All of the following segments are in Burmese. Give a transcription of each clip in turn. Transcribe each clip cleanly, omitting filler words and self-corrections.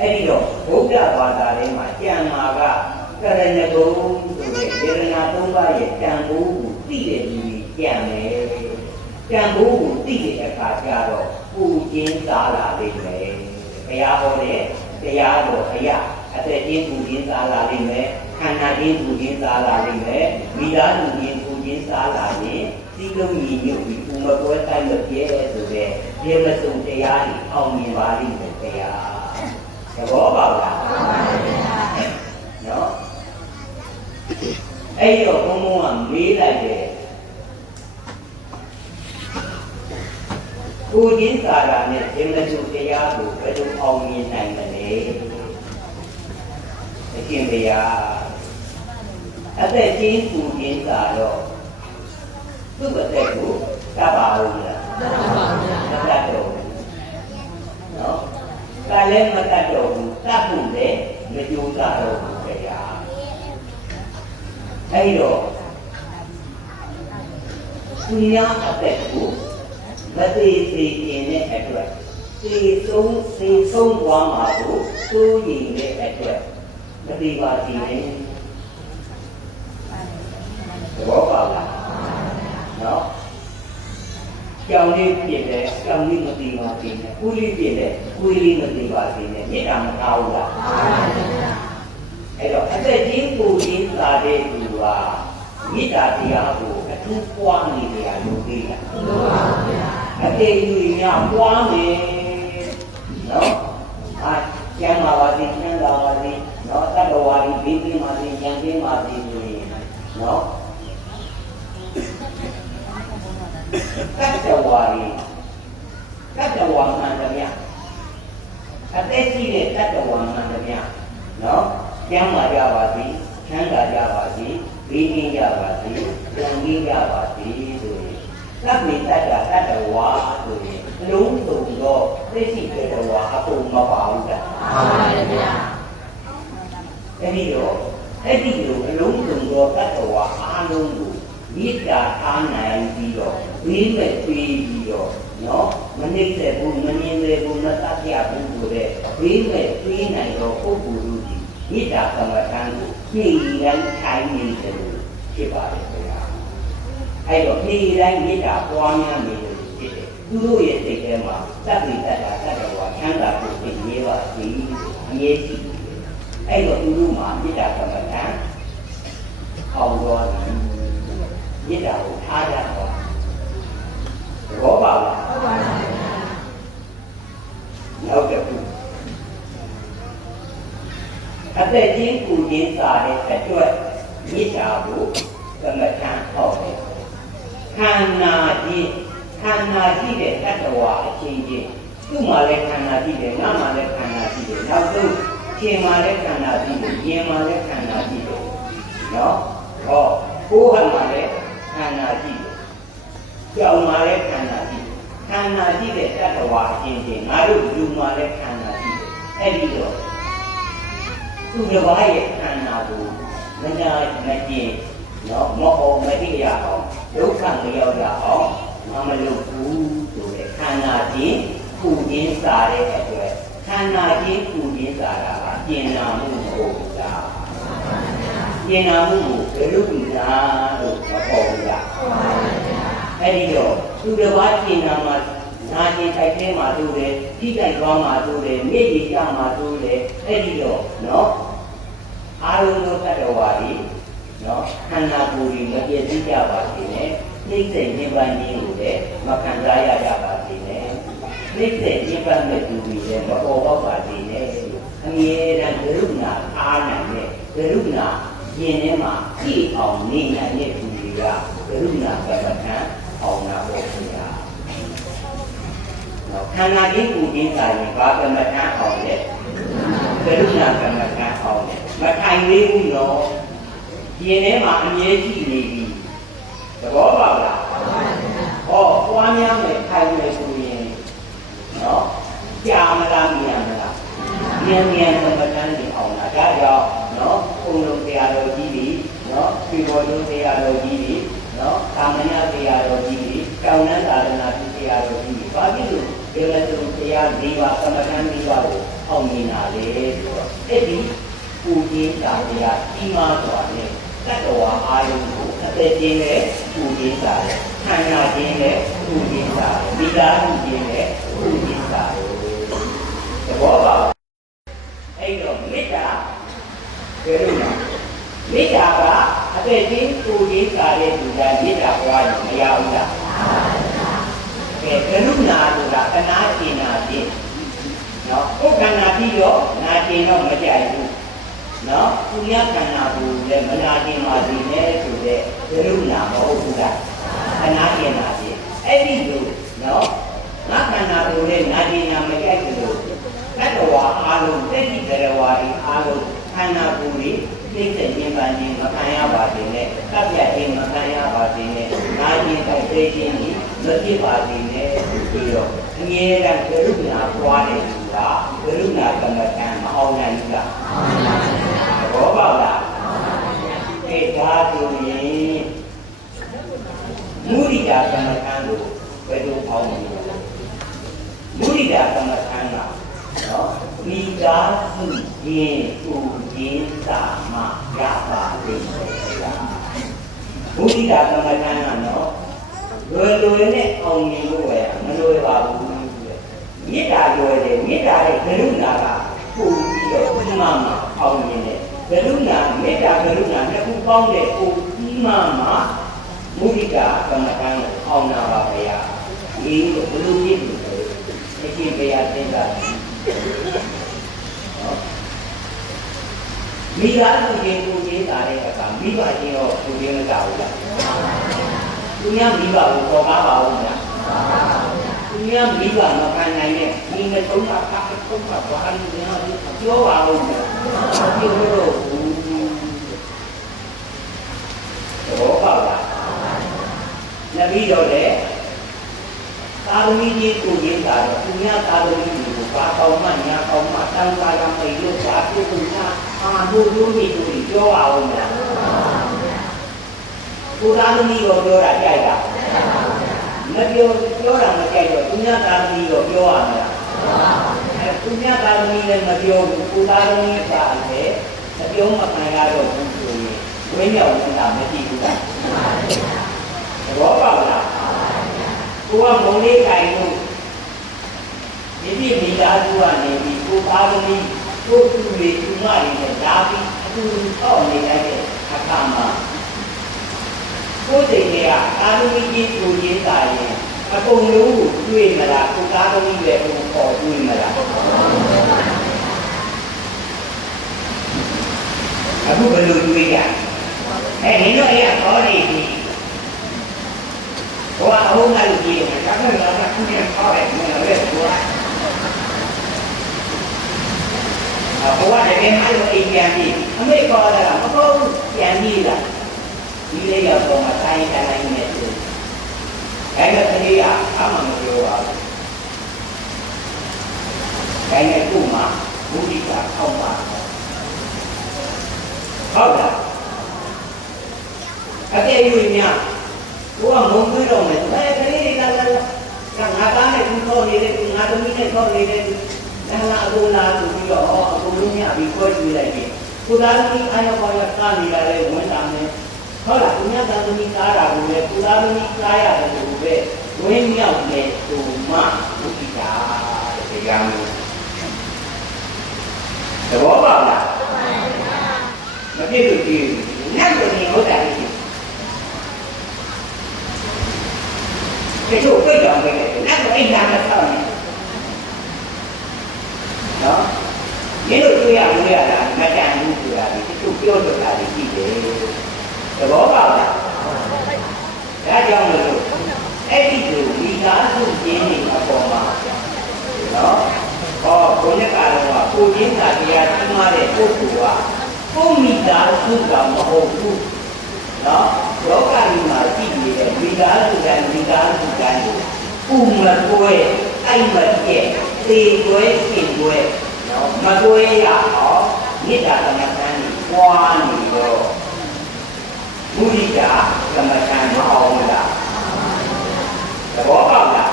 အဲ့ဒီတော့ဘုရားဘာသာထဲမှာကျမ်းမာကကရဏဂုံဆိုတဲ့ဒေရနာ၃ပါးရဲ့တန်ဖိုးကိုသိတဲ့လူကြီးကျန်တယ်တန်ဖိုးကိုသိတဲ့အခါကျတော့ပူခြင်းစားလာလိမ့်မယ်ဘုရားဟောတဲ့တရားတော်အရာအသက်ချင်းပူခြင်းစားလာလိမ့်မယ်ခန္ဓာချင်းပူခြင်းစားလာလိမ့်မယ်မိသားစုချင်းပူခြင်းစားလာရင်စီလုံးညီညွတ်ပြီးပူမကွဲတိုင်းမပြဲဆိုတဲ့ဒီမစုံတရားကြီးအောင်မြင်ပါလိမ့်မယ်တရားသဘောပေါက်လားနော်အဲ့တော့ဘုံဘုံကမေးလိုက်တယ်ကိုချင်းစာရာနဲ့ဒီမစုံတရားကိုဘယ်လိုအောင်မြင်နိုင်မလဲအရှင်ဘုရားအသက်ကြီးပူခြင်းစာတော့သူ့အသက်ကိုတတ်ပါဦးလားမတတ်တော့ဘူးနော်ကလည်းမတတ်တော့ဘူးတတ်ဖို့လည်းမကြိုးစားတော့ဘူးဘုရားအဲ့တော့သူများအသက်ကိုမသေးသေးခြင်းနဲ့အတွက်သေဆုံးသွားမှာကိုသိုးရင်တဲ့အတွက်မသေးပါစေနဲ့သဘောပါလားနော်ကြောင်လေးပြည့်တယ်ကြောင်လေးမသေးပါစေနဲ့ကိုယ်လေးပြည့်တယ်ကိုယ်လေးမသေးပါစေနဲ့မေတ္တာမထားဘူးလားအဲ့တော့အသက်ကြီးပူခြင်းလာတဲ့သူကမေတ္တာတရားကိုအထူးပွားနေကြရလို့သိတာမှန်ပါဗျာအတေလူများပွားနေနော်ကျမ်းပါပါစေချမ်းသာပါစေနော်တတ္တဝါကြီးဘေးကင်းပါစေဉာဏ်ကင်းပါစေဆိုရင်နော်တတ္တဝါကြီးတတ္တဝါမှန်တယ်ဗျအသက်ကြီးတဲ့တတ္တဝါမှန်တယ်ဗျနော်ကျမ်းပါကြပါစေချမ်းသာကြပါစေဘေးကင်းကြပါစေဉာဏ်ကင်းကြပါစေဆိုရင်သဗ္ဗေတတ္တဝါဆိုရင်အလုံးစုံသောသိရှိတဲ့တဝါအကုန်မပါဘူးလားမှန်ပါတယ်ဗျာအဲ့ဒီတော့အဲ့ဒီလိုအလုံးစုံသောတတဝါအားလုံးကိုမေတ္တာထားနိုင်ပြီးတော့ဝိမဲ့ပြီးပြီးတော့နော်မနှိမ့်တဲ့ဘူးမမြင်တဲ့ဘူးမသတ်ပြဘူးဆိုတဲ့ဝိမဲ့ပြီးနိုင်တော့ပုဂ္ဂိုလ်တို့ဒီမေတ္တာကမ္မထံကိုနှိမ့်ရန်ထိုင်နေတယ်လို့ဖြစ်ပါတယ်ခင်ဗျာအဲ့တော့နှိမ့်တိုင်းမေတ္တာပွားများနေတယ်ဖြစ်တယ်သူတို့ရဲ့စိတ်ထဲမှာသဗ္ဗေတတ္တဝါချမ်းသာကိုသိနေပါစေအမြဲရှိအဲ့တော့သူတို့မှာမေတ္တာကမ္မထံအောင်တော်မေတ္တာကိုထားကြတော့ဘောပါလားဟုတ်ပါဘူးနောက်တစ်ခုအသက်ကြီးပူခြင်းစာတဲ့အတွက်မေတ္တာကိုကမ္မထံဟောတယ်ခန္ဓာရှိတဲ့တတ္တဝါအချင်းချင်းသူ့မှာလည်းခန္ဓာရှိတယ်ငါမှာလည်းခန္ဓာရှိတယ်နောက်ဆုံးရှင်မှာလည်းခန္ဓာရှိတယ်ယင်မှာလည်းခန္ဓာရှိတယ်နော်ဟောကိုယ်ဟမှာလည်းခန္ဓာရှိတယ်ကြောင်မှာလည်းခန္ဓာရှိတယ်ခန္ဓာရှိတဲ့တတ္တဝါအချင်းချင်းငါတို့လူမှာလည်းခန္ဓာရှိတယ်အဲ့ဒီတော့သူတစ်ပါးရဲ့ခန္ဓာကိုမညာမကျင်နော်မဟုတ်မသိရအောင်ဒုက္ခမရောက်ရအောင်မလုပ်ဘူးဆိုတဲ့ခန္ဓာချင်းပူခြင်းစားတဲ့အတွက်ခန္ဓာချင်းပူခြင်းစားတာကကျင်နာမှုမဟုတ်ဘူးလားကျင်နာမှုကိုဘယ်လိုပြုတာလို့မပေါ်ဘူးလားအဲ့ဒီတော့သူတစ်ပါးကျင်နာမှာနာကျင်ထိုက်ထဲမှာတို့တယ်ထိတိုက်သွားမှာတို့တယ်မြေကြီးကြမှာတို့တယ်အဲ့ဒီတော့နော်အာရုံတို့တတ္တဝါတွေနော်ခန္ဓာကိုယ်ကြီးမပြည့်စုံကြပါစေနဲ့နှိမ့်တဲ့နိဗ္ဗာန်ကြီးကိုလည်းမခံစားရကြပါစေနဲ့နှိမ့်တဲ့နိဗ္ဗာန်မဲ့သူတွေလည်းမပေါ်ပေါက်ပါစေနဲ့အမြဲတမ်းကရုဏာအားနိုင်တဲ့ကရုဏာရင်ထဲမှာကြည့်အောင်နေနိုင်တဲ့သူတွေကကရုဏာကမ္မထံအောင်နာဖို့ခင်ဗျာနော်ခန္ဓာကြီးကိုရင်းစားရင်ဘာကမ္မထံအောင်လဲကရုဏာကမ္မထံအောင်လဲမထိုင်သေးဘူးနော်ရင်ထဲမှာအမြဲရှိနေပြီသဘောပါလားဟောပွားများမယ်ထိုင်မယ်ဆိုရင်နော်ကြာမလားမြန်မလားမြန်ကမ္မထံနေအောင်လားဒါကြောင့်နော်ဘုံလုံးတရားတော်ကြီးတွေနော်ဒီဘောလုံးတရားတော်ကြီးတွေနော်သာမဏေတရားတော်ကြီးတွေတောင်းတသာသနာတရားတော်ကြီးတွေဘာဖြစ်လို့ဒီလိုတရား၄ပါးကမ္မထံ၄ပါးကို အောင်မြင်တာလေဆိုတော့အဲ့ဒီပူရင်းစာတရားကြီးမားစွာနဲ့တတ္တဝါအာယုံကိုအသက်ချင်းနဲ့ပူရင်းစာတယ်ခန္ဓာချင်းနဲ့ပူရင်းစာတယ်မိသားစုချင်းနဲ့ပူရင်းစာတယ်သဘောပါအဲ့တော့မေတ္တာဘယ်လိုလဲမေတ္တာကအသက်ချင်းပူရင်းစာတဲ့သူကမေတ္တာပွားရင်မရဘူးလားကဲကရုဏာဆိုတာကနာကျင်နာခြင်းနော်ဥက္ကဏပြီးတော့နာကျင်တော့မကြိုက်ဘူးနော်သူများခန္ဓာကိုယ်လည်းမနာကျင်ပါစေနဲ့ဆိုတဲ့ကရုဏာမဟုတ်ဘူးလားကနာကျင်နာခြင်းအဲ့ဒီလိုနော်ငါခန္ဓာကိုယ်လည်းနာကျင်နာမကြိုက်ဘူးလို့တတ္တဝါအားလုံးတတိကရဝါတွေအားလုံးခန္ဓာကိုယ်တွေသိတဲ့ဉာဏ်ပန်းခြင်းမခံရပါစေနဲ့တပ်ပြခြင်းမခံရပါစေနဲ့နာကျင်တဲ့သိခြင်းကြီးမဖြစ်ပါစေနဲ့ပြီးတော့အငြင်းကကရုဏာပွားတဲ့လူကကရုဏာကမ္မထံမအောင်နိုင်ဘူးလားဘောပါလားဒီဓာတုရင်မုရိဒာကမ္မထံကိုဘယ်လိုအောင်လဲမုရိဒာကမ္မထံကနော်မိသားစုချင်းကိုချင်းစာမရပါလိမ့်မယ်လားမုရိဒာကမ္မထံကနော်လွယ်နဲ့အောင်မြင်လို့ပဲမလွယ်ပါဘူးမေတ္တာလွယ်တယ်မေတ္တာရဲ့ကရုဏာကပို့ပြီးတော့ဒီမှာအောင်မြင်တယ်ကရုဏာမေတ္တာကရုဏာနှစ်ခုပေါင်းတဲ့ပို့ပြီးမှမုဒိတာကမ္မထံကိုအောင်နာပါဗျာဒီဘလူကြီးကိုအရှင်ဘုရားသင်တာနော်မိသားစုချင်းကိုချင်းတာတဲ့အခါမိဘချင်းရောကိုချင်းမတာဘူးလားသူများမိဘကိုပေါ်ကားပါဦးလားသူများမိဘမခံနိုင်တဲ့ဒီနဲ့သုံးတာကသုံးတာဘာလို့လဲပြောပါဦးလားပြောလို့ဘောပါလားနဗီတော်လေသာသမီကြီးကိုရင်းတာတော့သူများသာသမီကိုဘာတော်မှညာတော်မှတန်ခါရမိတ်လို့ဘာပြုလို့သာအာလို့လို့ဒီလိုပြောပါဦးလားကိုသာသမီကိုပြောတာကြိုက်တာမပြောတာမကြိုက်တော့သူများသာသမီကိုပြောရမှာသူများသာသမီလည်းမပြောဘူးကိုသာသမီကလည်းမပြောမခံရတော့ဘူးဆိုရင်ဝိညာဉ်ဝင်တာမကြည့်ဘူးလားဘောပါလားကိုကမုံလေးခိုင်လို့ဒီပြမိသားစုကနေပြီးကိုသာသမီကိုသူတွေသူမတွေနဲ့ဓာပြီးအခုတော့နေလိုက်တဲ့အခါမှာကိုယ်စိတ်တွေကသာသမီကြီးကိုရင်းတာရင်အကုန်လုံးကိုတွေ့မလားကိုသာသမီရဲ့ကိုပေါ်တွေ့မလားအခုဘယ်လိုတွေ့ကြနင်တို့အရာဟောနေပြီဘုရားအဟုတ်လားလို့ပြောတယ်ဒါကလည်းတော့ခုနေဟောတယ်မင်းလည်းဘုရားဘုရားတကယ်မှလို့အိမ်ပြန်ပြီအမေခေါ်တာမဟုတ်ဘူးပြန်ပြီလားဒီလေးရောက်တော့တိုင်းတိုင်းနဲ့တူအဲ့ဒါတည်းကအမှန်မပြောပါဘူးဒါနဲ့ခုမှဘုရားထောက်ပါဟုတ်လားအကယ်၍များကိုကမုံသွေးတော့မယ်အဲကလေးတွေကလာငါသားနဲ့သူခေါ်နေတဲ့သူငါသမီးနဲ့ခေါ်နေတဲ့သူလာအကုန်လာသူပြီးတော့အကုန်လုံးညပြီးခေါ်ကြည့်လိုက်ပြီကိုသားသမီးအားရပါရကားနေလာတဲ့ဝန်တာနဲ့ဟုတ်လားသူများသားသမီးကားတာကိုလည်းကိုသားသမီးကားရတယ်လို့ပဲဝင်းမြောက်တဲ့သူမှဘုရားတဲ့တရားမျိုးသဘောပေါက်လားမဖြစ်လို့ကြည့်နတ်တို့နေဟုတ်တယ်ဒီလိုပြကြတယ်လက်ကိုအိမ်လာမဆောက်နဲ့နော်ဒီလိုတွေ့ရလို့ရတာမတန်ဘူးဆိုတာဒီသူပြောဆိုတာဒီကြည့်တယ်သဘောပေါက်လားဒါကြောင့်လို့အဲ့ဒီလိုမိသားစုချင်းတွေအပေါ်မှာနော်ဟောဘုန်းကြီးကတော့ကိုရင်းတာတရားသိမှတဲ့ပုဂ္ဂိုလ်ကကိုမိသားစုကမဟုတ်ဘူးနော်လောကကြီးမှာရှိနေတဲ့မိသားစုကမိသားစုတိုင်းကိုဥမကွဲအိမ်မကျဲသေကွဲရှင်ကွဲနော်မကွဲရအောင်မေတ္တာကမ္မထံပွားနေတော့မုဒိတာကမ္မထံမအောင်လားသဘောပေါက်လား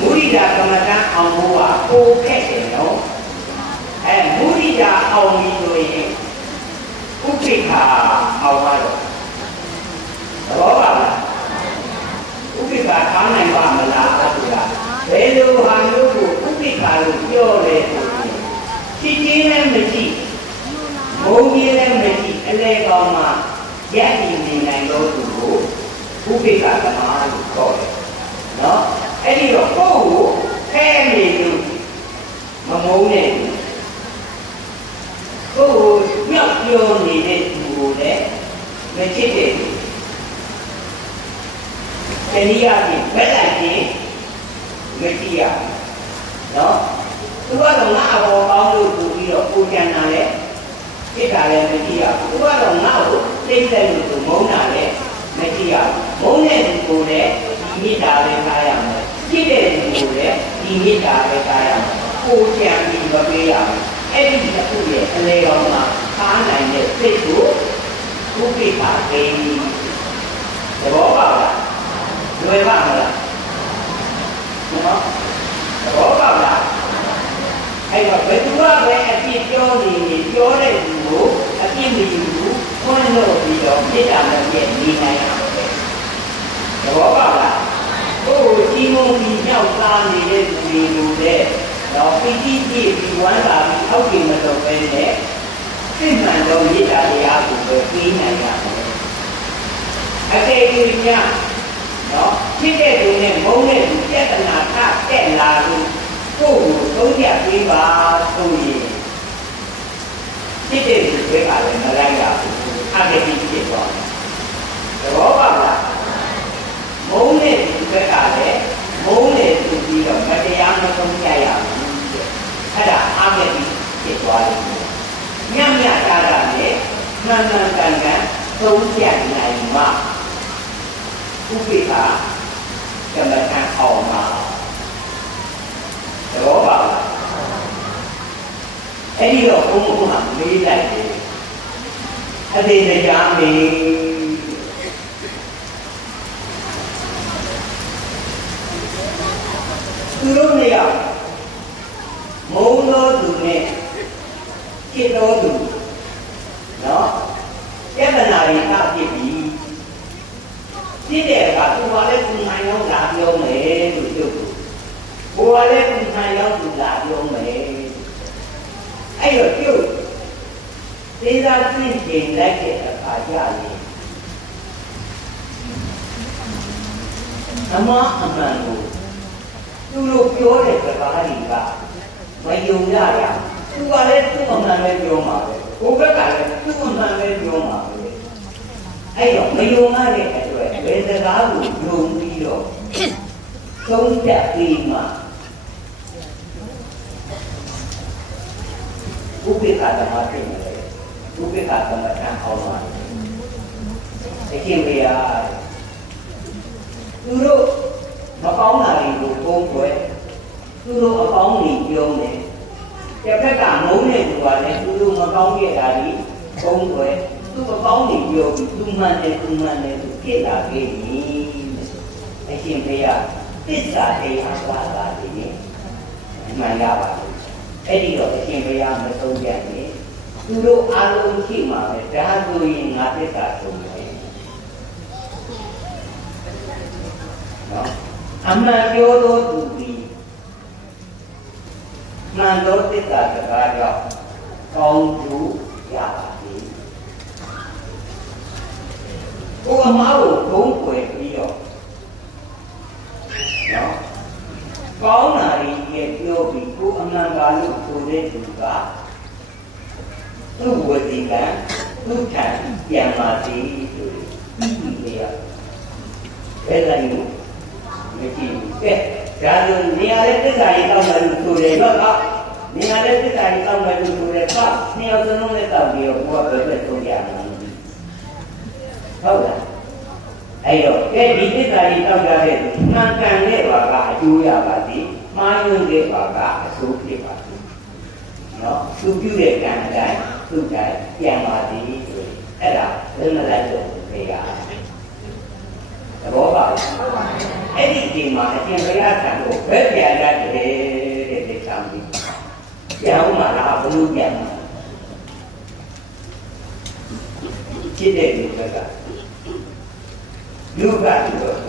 မုဒ ရိဒာကမ္မဋ္ဌာန်းအောင်ဖို့ကပိုခက်တယ်နော်မုရိဒာအောင်ပြီဆိုရင်ဥပိ္ပခာအောင်ပါတော့သဘောပါလားဥပိ္ပခာထားနိုင်ပါမလားဆိုတာဘယ်လိုဟာမျိုးကိုဥပိ္ပခာလို့ပြောလဲဆိုရင်ကြည်ကြီးနဲ့မကြည့်ဘုံကြီးနဲ့မကြည့်အလေကောင်းမှာရက်တည်နေနိုင်လို့သူကိုဥပိ္ပခာသမားလို့ခေါ်တယ်နော်အဲ့ဒီတော့ကိုယ့်ကိုခဲနေလို့မမုန်းနဲ့ကိုယ့်ကိုမြောက်ပြောနေတဲ့သူကိုလည်းမချစ်တဲ့သူတနည်းအားဖြင့်ဘက်လိုက်ခြင်းမကြည့်ရနော်သူကတော့ငါအပေါ်ကောင်းလို့ပူပြီးတော့ပူကြံတာလေစိတ်ကလည်းမကြည့်ရဘူးသူကတော့ငါ့ကိုသိတဲ့လူကိုမုန်းတာလေမကြည့်ရဘူးမုန်းတဲ့လူကိုလည်းဒီမေတ္တာပဲထားရမယ်ကြည့်တဲ့လူကိုလည်းဒီမေတ္တာပဲထားရမယ်ပူကြံပြီးမပေးရဘူးအဲ့ဒီတစ်ခုရဲ့အလေတော်မှာထားနိုင်တဲ့စိတ်ကိုဥပိ္ပခာပေးသဘောပါလားလွယ်ပါမလားနော်သဘောပါလားအဲ့တော့ဘယ်သူကပဲအပြစ်ပြောနေပြောတဲ့လူကိုအပြစ်မယူဘူးခွန်းလို့ပြီးတော့မေတ္တာနဲ့ပြည့်နေနိုင်အောင်ပဲသဘောပါလားကိုယ်ကြီးမုံပြီးမြောက်သားနေတဲ့သူတွေလိုတဲ့တော့ပီတိပြည့်ပြီးဝမ်းသာပြီးအောက်ကျမတော့ပဲနဲ့စိတ်မှန်တော့မေတ္တာတရားကိုပဲပြီးနိုင်ရမယ်အကယ်၍များနော်ဖြစ်တဲ့သူနဲ့မုန်းတဲ့သူပြဿနာထတက်လာလို့ကိုယ်ကိုသုံးရပေးပါဆိုရင်ဖြစ်တဲ့သူတွေကလည်းမလိုက်ရဘူးအကယ်၍ဖြစ်သွားတယ်သဘောပါလားမုန်းတဲ့သူတွေကလည်းမုန်းတဲ့သူပြီးတော့မတရားမသုံးရရဘူးအဲ့ဒါအကယ်၍ဖြစ်သွားတယ်ညံ့ညံ့တာတာနဲ့မှန်မှန်ကန်ကန်သုံးရနိုင်မှဥပိ္ပခာကမ္မဋ္ဌာန်းအောင်မှာသဘောပါလားအဲ့ဒီတော့ဘုံဘုံကမေးလိုက်တယ်အတေတရားမေးသူတို့နေရာမုံတော်သူနဲ့จิตတော်သူနော်ယတနာရီသာဖြစ်ပြီးဖြစ်တဲ့အခါသူကလည်းသူနိုင်အောင်လာပြောမယ်လို့ပြောတယ်ဘိုးကလည်းသူနိုင်အောင်သူလာပြောမယ်အဲ့တော့ပြုတ်သေသာပြင်းကျင်လိုက်တဲ့အခါကျရင်အမအမှန်ကိုသူတို့ပြောတဲ့စကားတွေကမယုံရရသူကလည်းသူ့အမှန်ပဲပြောမှာပဲဘိုးဘက်ကလည်းသူ့အမှန်ပဲပြောမှာပဲအဲ့တော့မယုံရတဲ့အတွက်ဘယ်စကားကိုယုံပြီးတော့သုံးဖြတ်ပြီးမှဥပိ္ပခာဓမ္မဖြစ်နေတယ်ဥပိ္ပခာကမ္မဋ္ဌာန်းအောင်ပါအကျင့်ပေးရသူတို့မကောင်းတာတွေကိုပုံကွယ်သူတို့အကောင်းတွေပြောနေတစ်ဖက်ကမုန်းတဲ့သူကလည်းသူတို့မကောင်းတဲ့ဓာတ်ကြီးပုံကွယ်သူမကောင်းတွေပြောပြီးသူမှန်တယ်သူဖြစ်လာခဲ့ပြီအရှင်ဘုရားသစ္စာတရားပါလာတယ်မှန်ရပါဘူးအဲ့ဒီတော့အရှင်ဘုရားမဆုံးပြန်နဲ့သူတို့အားလုံးရှိမှာပဲဒါဆိုရင်ငါသစ္စာဆုံးတယ်နော်အမှန်ပြောလို့သူပြီးမှန်တော့သစ္စာစကားကြောင့်ကောင်းကျိုးရပါသည်ဘုရားမကိုဘုံွယ်ပြီးတော့နော်ကောင်းတာကြီးပြောပြီးကိုအမှန်ပါလို့ဆိုတဲ့သူကသူ့ဝတိကသူ့ထံပြန်လာသည်ဆိုပြီးပြရဘယ်လိုလဲမကြည့်ဘူးကဲဒါဆိုနေရာတဲ့သစ္စာကြီးတောင်းတယ်လို့ဆိုတယ်တော့နေရာတဲ့သစ္စာကြီးတောင်းတယ်လို့ဆိုတယ်တော့နေရာစလုံးနဲ့တောင်းပြီးတော့ဘုရားပဲဆုံးကြမှာဟုတ်လားအဲ့တော့ကဲဒီသစ္စာကြီးတောက်ကြတဲ့မှန်ကန်တဲ့ဘာကအကျိုးရပါသည်မှားယွင်းတဲ့ဘာကအဆိုးဖြစ်ပါသည်နော်သူပြုတဲ့ကံအတိုင်းသူ့တိုင်းပြန်ပါသည်ဆိုအဲ့ဒါလုံးလိုက်လို့ခေရသ ဘောပါအဲ့ဒီဒီမှာအရှင်ဘုရားဆံကိုဘယ်ပြန်ရတယ်တဲ့ဒီသံပြီးပြောင်းလာတာဘုလို့ပြန်မှာဖြစ်တဲ့လူကလူကလို့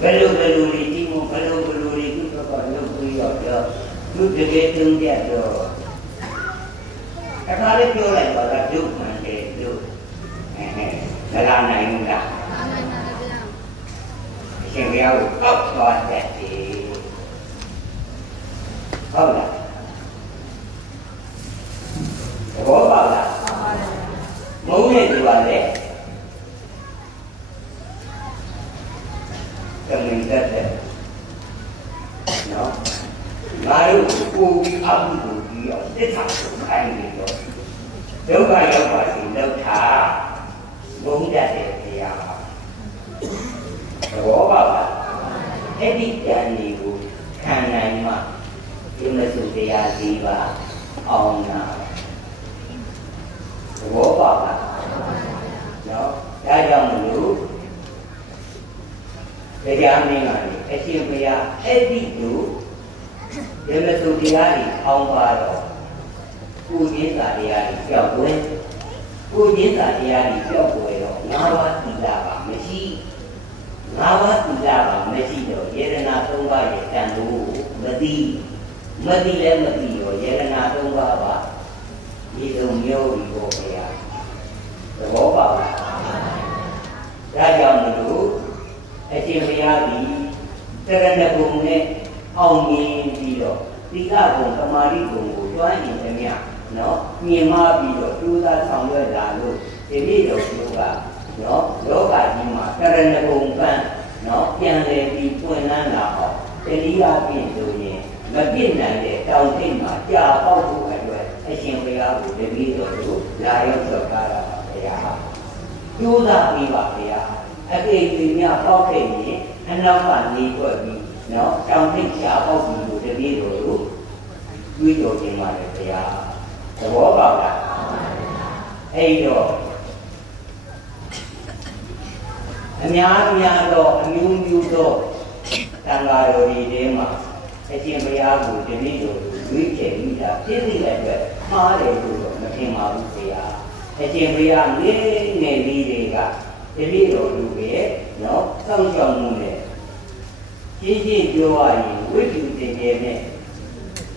ဘယ်လိုလေးဒီမို့ဘယ်လိုလေးသူကတော့လုပ်ပြီးတော့သူတကယ်တုံးကြတော့အခါလေးပြောလိုက်ပါလားဒုက္ခနဲ့ဒုသလားနိုင်ဘူးလားအရှင်ဘုရားကိုကောက်သွားတတ်တယ်ဟုတ်လားဘောပါလားမုန်းနေတယ်ပါလေကမင်းတက်တယ်နော်ငါတို့ကိုပြီးအမှုကိုပြီးတော့သစ္စာကိုခိုင်းပြီးတော့ဒုက္ခရောက်ပါစေလောက်ထားဘုံတတ်တယ်တရားဘောပါလားအဲ့ဒီတန်လေးကိုခံနိုင်မှဒီမစုတရား၄ပါးအောင်နာဘောပါလားနော်ဒါကြောင့်မလို့တရားမင်းကလည်းအရှင်ဘုရားအဲ့ဒီလိုဒီမစုတရားကြီးအောင်ပါတော့ကိုရင်းစာတရားကြီးကြောက်ွယ်ကိုရင်းစာတရားကြီးကြောက်ွယ်တော့ငါးပါးသီလပါမရှိငါးပါးသီလပါမရှိတော့ယေရနာ၃ပါးရဲ့တန်ဖိုးမသိလည်းမသိရောယေရနာ၃ပါးပါဒီလိုမျိုးဒီကိုဘုရားသဘောပါလားဒါကြောင့်မလို့အရှင်ဘုရားဒီတရဏဂုံနဲ့အောင်မြင်ပြီးတော့သီလဂုံသမာဓိဂုံကိုကျွမ်းကျင်သမျှနော်မြင်မှပြီးတော့ကျိုးစားဆောင်ရွက်လာလို့ဒီနေ့တော့ကျိုးကနော်လောကကြီးမှာတရဏဂုံပန်းနော်ပြန်လည်ပြီးပွင့်လန်းလာအောင်တရားပြည့်ဆိုရင်မပြည့်နိုင်တဲ့တောင်ထိပ်မှာကြာပေါက်ဖို့အတွက်အရှင်ဘုရားကိုတပည့်တော်တို့လာရောက်ဆောက်တာပါဘုရားကျိုးစားပြီးပါဘုရားအတိတ်ကြီးများပေါက်ခဲ့ရင်အနောက်ကနေွက်ပြီးနော်တောင်ထိပ်ကြာပေါက်ပြီးလို့တပည့်တော်တို့တွေးတော်ခြင်းပါတယ်ဘုရားသဘောပေါက်လားအဲ့တော့အများတော့အမျိုးသောတန်ဃာတော်တွေထဲမှာအရှင်ဘုရားကိုတပည့်တော်တို့ရွေးချယ်ပြီးတာပြည့်စုံတဲ့အတွက်မှားတယ်လို့တော့မထင်ပါဘူးဘုရားအရှင်ဘုရားငယ်လေးတွေကတပည့်တော်တို့ရဲ့နော်စောင့်ရှောက်မှုနဲ့ရှင်းပြောရရင်ဝိတုတင်ပြနဲ့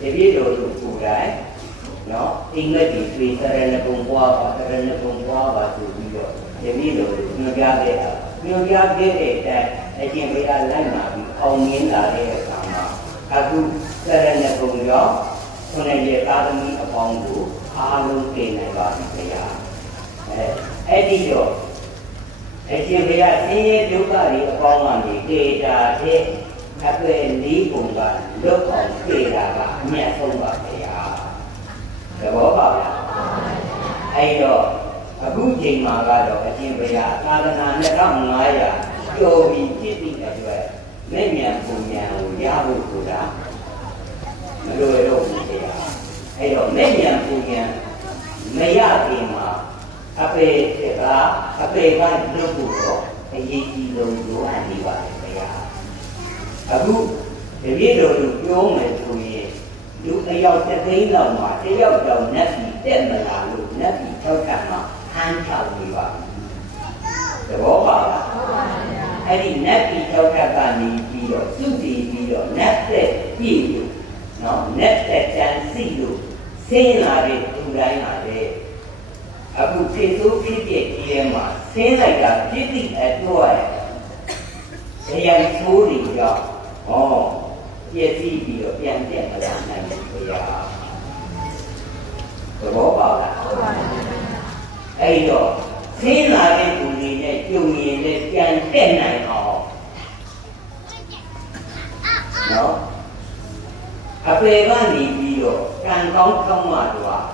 တပည့်တော်တို့ကိုယ်တိုင်နော်အင်္ဂလိပ်တွေတရဏဂုံပွားပါဆိုပြီးတော့တပည့်တော်တို့ညွှန်ကြားခဲ့တဲ့အတိုင်းအရှင်ဘုရားလိုက်မှာပြီးအောင်မြင်လာတဲ့အခါမှာအခုတရဏဂုံရောခုနှစ်ရဲ့သာသမီအပေါင်းကိုအားလုံးသိနိုင်ပါပြီဘုရားအဲ့ဒီတော့အရှင်ဘုရားဆင်းရဲဒုက္ခတွေအပေါင်းကနေတေတာတဲ့အပယ်လေးပုံကလွတ်အောင်ပြေတာကအမြတ်ဆုံးပါဘုရားသဘောပါလားအဲ့တော့အခုချိန်မှာကတော့အရှင်ဘုရားသာသနာ2500ကျော်ပြီးပြည့်စုံတဲ့အတွက်မဲ့မြန်ပုံမြန်ကိုရဖို့ဆိုတာမလိုရတော့ဘူးဘုရားအဲ့တော့မဲ့မြန်ပုံမြန်မရခင်မှာအပေကအပေကလွတ်ဖို့တော့အရေးကြီးဆုံးလိုအပ်နေပါတယ်ဘုရားအခုတပည့်တော်တို့ပြောမယ်ဆိုရင်လူအယောက်3သိန်းလောက်မှာတယောက်တောင်နတ်ပြည်တက်မလာလို့နတ်ပြည်ထောက်ခံမှာဟန်းချောက်နေပါသဘောပါလားအဲ့ဒီနတ်ပြည်ထောက်ခံကနေပြီးတော့သူတည်ပြီးတော့နတ်သက်ပြည့်လို့နော်နတ်သက်တန်စီလို့ဆင်းလာတဲ့လူတိုင်းပါလေအခုဖြစ်စိုးဖြစ်ပြည့်ဒီထဲမှာဆင်းလိုက်တာပြည့်တိအတွက်တရားဆိုးတွေကြောင့်ပြည့်စည်ပြီးတော့ပြန်တက်မလာနိုင်ဘူးဘုရားသဘောပါလားအဲ့တော့ဆင်းလာတဲ့လူတွေနဲ့ကြုံရင်လည်းပြန်တက်နိုင်အောင်နော်အပေကနေပြီးတော့ကံကောင်းကောင်းမှတော့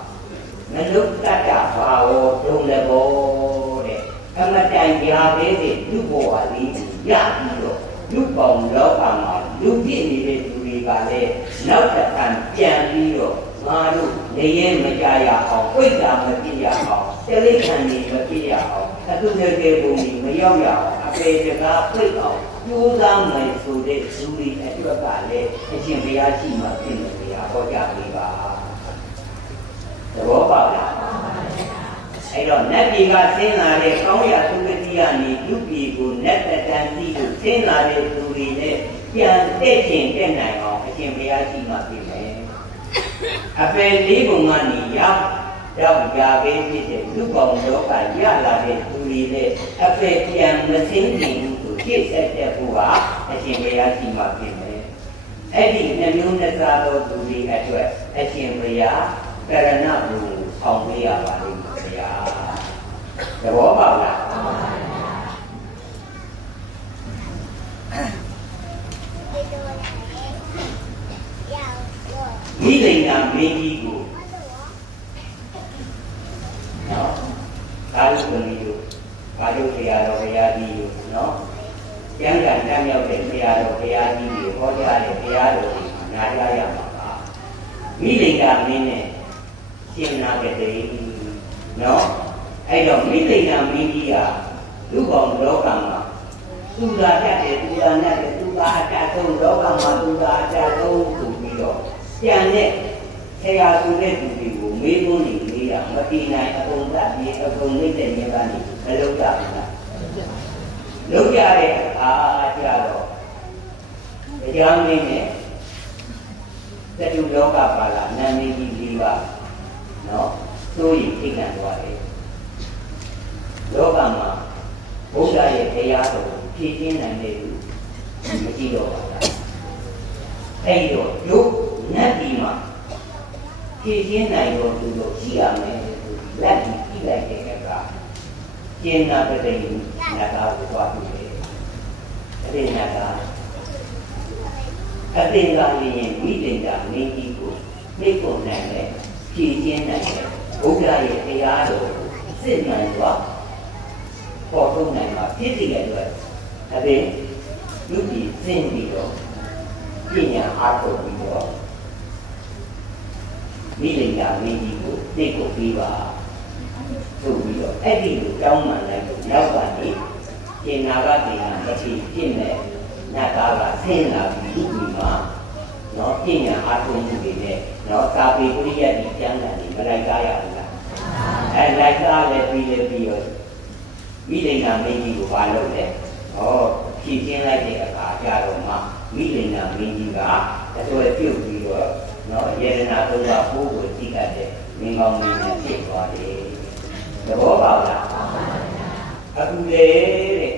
မလုတတ်တာဘာဝဒုံလည်းဘောတဲ့အမတိုင်ကြာသေးတဲ့လူဘဝလေးရပြီးတော့လူပေါင်းလောကမှာလူပြည့်နေတဲ့လူတွေကလည်းနောက်တစ်ခါပြန်ပြီးတော့င ငါတို့နေရင်မကြရအောင်ဝိဇ္ဇာမပြည့်ရအောင်တလိခံနေမပြည့်ရအောင်အတုတကယ်ပုံကြီးမရောက်ရအောင်အပေတကားပြိတ်အောင်ကျိုးစားမယ်ဆိုတဲ့ဇူလီအတွက်ကလည်းအရှင်ဘုရားရှိမှပြင်လို့ဘုရားဟောကြားပေးပါသဘောပေါက်လားအဲ့တော့နတ်ပြည်ကဆင်းလာတဲ့ကောင်းရာသုဂတိကနေလူပြည်ကိုနတ်တန်စီကိုဆင်းလာတဲ့သူတွေနဲ့ပြန်တဲ့ခြင်းတဲ့နိုင်အောင်အရှင်ဘုရားရှိမှပြင်မယ်အပယ်လေးပုံကနေရောက်ရာပေးဖြစ်တဲ့လူပေါင်းလောကရလာတဲ့သူတွေနဲ့အပယ်ပြန်မဆင်းနိုင်ဘူးဆိုပြည့်စက်တဲ့ဘုရားအရှင်ဘုရားရှိမှပြင်မယ်အဲ့ဒီနှမျိုးနှစ်စားသောသူတွေအတွက်အရှင်ဘုရားကရဏဘုံဆောင်ပေးရပါလိမ့်မယ်ဗျာသဘောပေါက်လားမိလိန်နာမင်းကြီးကိုနော်ကာလုပလီတို့ဘာလို့ဘုရားတော်ဘုရားကြီးတို့နော်ကျမ်းဂန်တမ်းမြောက်တဲ့ဘုရားတော်ဘုရားကြီးတွေဟောကြားတဲ့ဘုရားတော်တွေနာကြားရမှာပါမိလိန်နာမင်းနဲ့ရှင်းနာတဲ့တေနော်အဲ့တော့မိလိန်နာမင်းကြီးကလူပေါင်းလောကမှာသူသာတတ်တယ်သူသာနဲ့သူသာအတတ်ဆုံးလောကမှာသူသာအတတ်ဆုံးဆိုပြီးတော့ကျန်တဲ့ဆရာသူတဲ့သူတွေကိုမေးခွန်းတွေမေးရမတည်နိုင်အကုန်သတ်ပြီးအကုန်နှိမ့်တဲ့နေရာကနေမလုပ်ကြဘူးလားလုပ်ကြတဲ့အခါကျတော့တရားမင်းနဲ့သတ္တုလောကပါလာနာမည်ကြီး၄ပါးနော်သို့ရင်ထိတ်လန့်သွားတယ်လောကမှာဘုရားရဲ့တရားတော်ဖြည့်ခြင်းနိုင်တဲ့လူမကြည့်တော့ပါလားအဲ့တော့ယုတ်နတ်ဒီမှာဖြည့်ခြင်းနိုင်တော်သူတို့ရှိရမယ်ဆိုပြီးလက်ပြီးကြည့်လိုက်တဲ့အခါကျင်းနာပတိနတ်သားကိုသွားပြီးတယ်အတိနတ်သားအတိကရင်မိလိန်တာမင်းကြီးကိုနှိပ်ကုန်နိုင်တယ်ဖြည့်ခြင်းနိုင်တယ်ဘုရားရဲ့တရားတော်စစ်မှန်စွာပေါ်ထုတ်နိုင်မှာဖြစ်တည်တဲ့အတွက်အပြင်လူကြီးစင်ပြီးတော့ပညာအားထုတ်ပြီးတော့မိလိန်ကမင်းကြီးကိုသိကိုပြီးပါဆိုပြီးတော့အဲ့ဒီကိုတောင်းပန်လိုက်လို့နောက်ကနေကျင်နာကဒေနာမတိဖြစ်နေနတ်သားကဆင်းလာပြီးလူကြီးမှာနော်ပညာအားထုတ်မှုတွေနဲ့နော်သာပေပရိယတ်ဒီကျမ်းဂန်တွေမလိုက်သားရဘူးလားအဲ့လိုက်သားလည်းပြီးတော့မိလိန်နာမင်းကြီးကိုပါလို့လေဟောဖြည့်ချင်းလိုက်တဲ့အခါကျတော့မှမိလိန်နာမင်းကြီးကအစွဲပြုတ်ပြီးတော့နော်ယေရနာသုံးပါးပိုးကိုကြည့်တတ်တဲ့မင်းကောင်းမင်းနဲ့ဖြစ်သွားတယ်သဘောပေါက်လားအခုလေတဲ့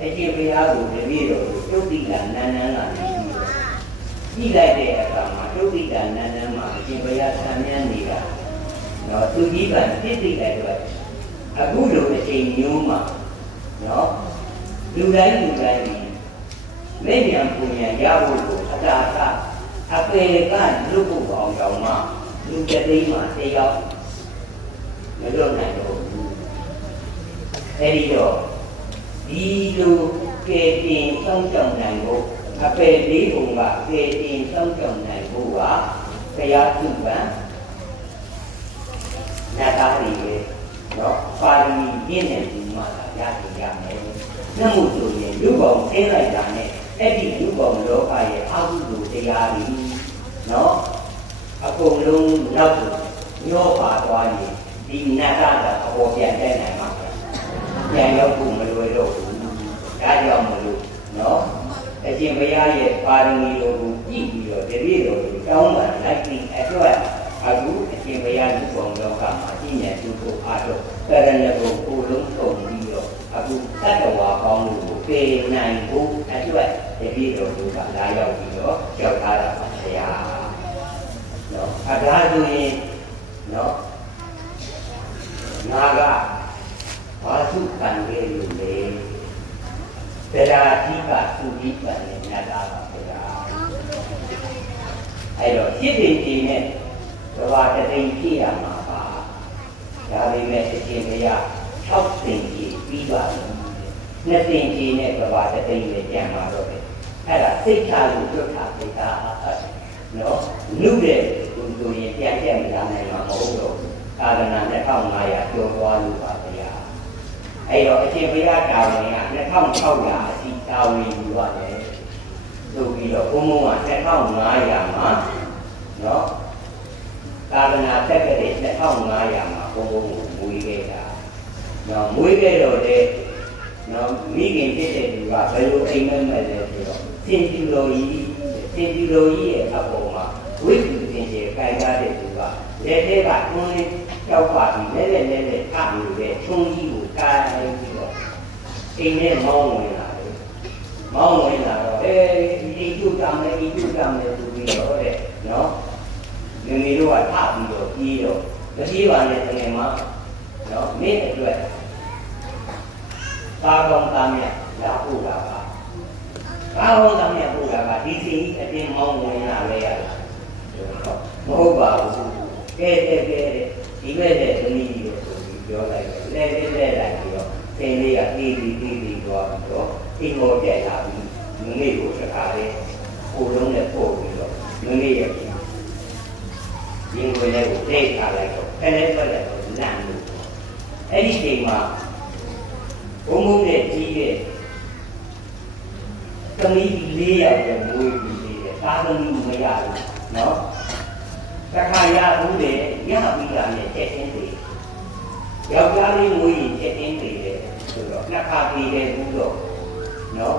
အရှင်ဘုရားကိုတပည့်တော်ကိုတုတ်တိကနန်းနန်းလာနေပြီးကြည့်လိုက်တဲ့အခါမှာတုတ်တိကနန်းနန်းမှာအရှင်ဘုရားဆံမြန်းနေတာနော်သူကြီးကပြည့်တိလိုက်တော့အခုလိုအချိန်မျိုးမှာနော်လူတိုင်းမိညာပူညာရဖို့ကိုအတားအပေကလူ့ဘုအောင်ကြောင့်မှလူတသိန်းမှာတယောက်မလွတ်နိုင်တော့ဘူးအဲဒီတော့ဒီလိုကဲတင်ဆုံးကြောင်းနိုင်ဖို့အပေလေးဘုံကကဲတင်ဆုံးကြောင်းနိုင်ဖို့ကတရားသူပံနာတာရီပဲနော်ပါရမီပြည့်နေပြီမှလာရမယ်။နှမှုဆိုရင်လူပေါင်းဆင်းလိုက်တာနဲ့အဲ့ဒီလူပေါင်းလောကရဲ့အာဟုတုတရားတွေနော်အကုန်လုံးနောက်ကိုညောပါသွားရင်ဒီနတ်ကအပေါ်ပြန်တဲ့နိုင်မှာပြန်ရောက်ဖို့မလွယ်တော့ဘူး။ဒါကြောင့်မလို့နော်အရှင်ဘုရားရဲ့ပါရမီတော်ကိုကြည့်ပြီးတော့တပည့်တော်ကိုတောင်းပန်လိုက်ပြီးအတွက်အခုအရှင်ဘုရားလူပေါင်းလောကမှာကြည်ဉာဏ်သူ့ကိုအားတော့ကရဏဂုံကိုလုံးထုံပြီးတော့အခုတတ္တဝါကောင်းလို့ကိုပေနိုင်ဖို့အတွက်တပည့်တော်တို့ကလာရောက်ပြီးတော့ကြောက်ထားတာပါဆရာနော်အဒါဆိုရင်နော်ငါကဘာစုခံရလို့လေတရားအဓိကသူကြီးပန်နဲ့ညတာပါဗျာအဲ့တော့ရှင်းတင်ကြီးနဲ့ဘာတသိန်းပြည့်ရမှာပါဒါပေမဲ့အရှင်ဘုရား6သိန်းကြီးပြီးပါပြီ2သိန်းကြီးနဲ့ဘာတသိန်းလည်းကျန်ပါတော့တယ်အဲ့ဒါစိတ်ချလို့တွတ်ထားပြတာနော်လူတဲ့သူ သာသနာ2500ကျော်သွားလို့ပါဗျာအဲ့တော့အရှင်ဘုရားတာဝန်က2600အစီတာဝန်ယူရတယ်ဆိုပြီးတော့ဘုံဘုံက2500မှာနော်သာသနာတက်ကလေး2500မှာဘုံဘုံကိုမွေးခဲ့တာနော်မွေးခဲ့တော့တဲ့နော်မိခင်ဖြစ်တဲ့သူကဘယ်လိုအိမ်မက်မဲ့လဲဆိုတော့စင်ပြူတော်ကြီးရဲ့အပေါ်မှာဝိသုသင်ကျေခိုင်ထားတဲ့သူကလက်ထဲကတွန်းလေးကြောက်ပါပြီးလဲထနေတဲ့ထုံးကြီးကိုကိုင်းပြီးတော့အိမ်ထဲမောင်းဝင်လာတယ်မောင်းဝင်လာတော့ဒီကျူတမ်းမယ်ဆိုပြီးတော့တဲ့နော်လူမျိုးတို့ကထပြီးတော့ပြီးတော့မပြေးပါနဲ့တကယ်မှနော်မင်းအတွက်သာကောင်းသားမြတ်လာဖို့တာပါသာကောင်းသားမြတ်ဖို့တာကဒီစီကြီးအတင်းမောင်းဝင်လာလဲရတာမဟုတ်ပါဘူးကဲဒီမဲ့တဲ့သမီးကြီးကိုဆိုပြီးပြောလိုက်တယ်လဲလိုက်ပြီးတော့သင်လေးကတီးပြီးသွားပြီးတော့အိမ်ပေါ်ပြက်လာပြီးလူလေးကိုစကားလေးကိုလုံးနဲ့ပို့ပြီးတော့လူလေးရဲ့ရင်ကိုလည်းကိုတိတ်ထားလိုက်တော့အဲ့ဒီဘက်ကတော့လန့်လို့အဲ့ဒီချိန်မှာဘုံဘုံနဲ့ကြီးရဲ့သမီး4ယောက်ရဲ့မွေးပြီးတယ်သားသမီးမရဘူးနော်တခါရဘူးလေရပြီးတာနဲ့ချက်ချင်းတွေယောက်ျားလေးမွေးရင်ချက်ချင်းတွေတယ်ဆိုတော့နှစ်ခါပြီးတယ်ဘူးတော့နော်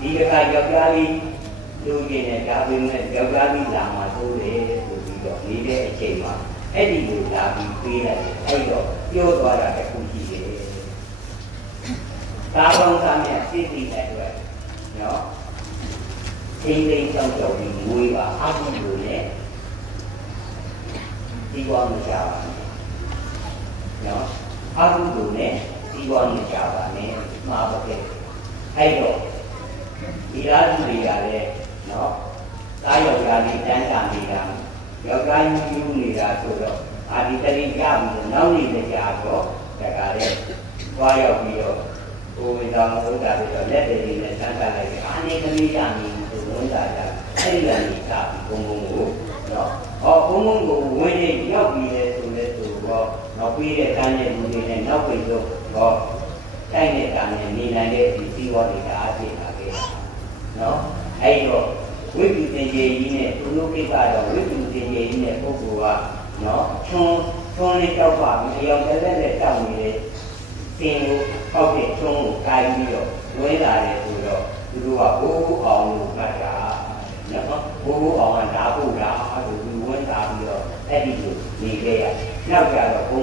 ဒီကယောက်ျားလေးလူကြီးနဲ့ဒါပေမဲ့ယောက်ျားလေးလာမှသိုးတယ်ဆိုပြီးတော့နေတဲ့အချိန်မှာအဲ့ဒီလိုလာပြီးပေးလိုက်တယ်အဲ့တော့ပြောသွားတာတစ်ခုရှိတယ်သာပေါင်းသားနဲ့သိတဲ့အတွက်နော်သိကြောက်ပြီးမွေးပါအမှုလို့နဲ့ဒီကောမကြပါနဲ့နော်အမှုလို့နဲ့ဒီကောမကြပါနဲ့မှာပါခဲ့အဲ့တော့ဒီလားသူတွေကလည်းနော်သားယောက်ျားလေးတန်းတာနေတာယောက်ျားကြီးယူနေတာဆိုတော့အာဒီတရင်ကြပြီးနောက်နေ့ကြတော့တခါလေသွားရောက်ပြီးတော့ဘုရားတော်ဘုရားဆိုတော့လက်တွေနဲ့တန်းတာလိုက်အာနေကလေးရမည်ဆိုဝန်တာကြအဲ့ဒီကနေစပြီးဘုံကိုနော်ဘုံကိုဝင်နေရောက်ပြီးလဲဆိုတော့နောက်ပြီးတဲ့တန်းရဲ့လူတွေနဲ့နောက်ပြီးတော့တိုက်နေတာနဲ့နေနိုင်တဲ့ဒီစီဝါတွေအားဖြင့်ပါခဲ့တာနော်အဲ့တော့ဝိသုသင်္ကျေကြီးနဲ့သူတို့ကိစ္စတော့ဝိသုသင်္ကျေကြီးနဲ့ပုဂ္ဂိုလ်ကနော်ထွန်းလေးတောက်ပါပြီးအယောက်တက်တောက်နေတဲ့သင်ကိုပောက်တဲ့ထွန်းကိုကိုင်းပြီးတော့ဝဲလာတယ်ဆိုတော့သူတို့ကဘိုးအောင်လို့မှတ်တာနော်ဘိုးအောင်ကဓာဖို့ဓာအဲ့လိုဝဲလာပြီးတော့အဲ့ဒီလိုနေခဲ့ရနောက်ကြတော့ဘုံ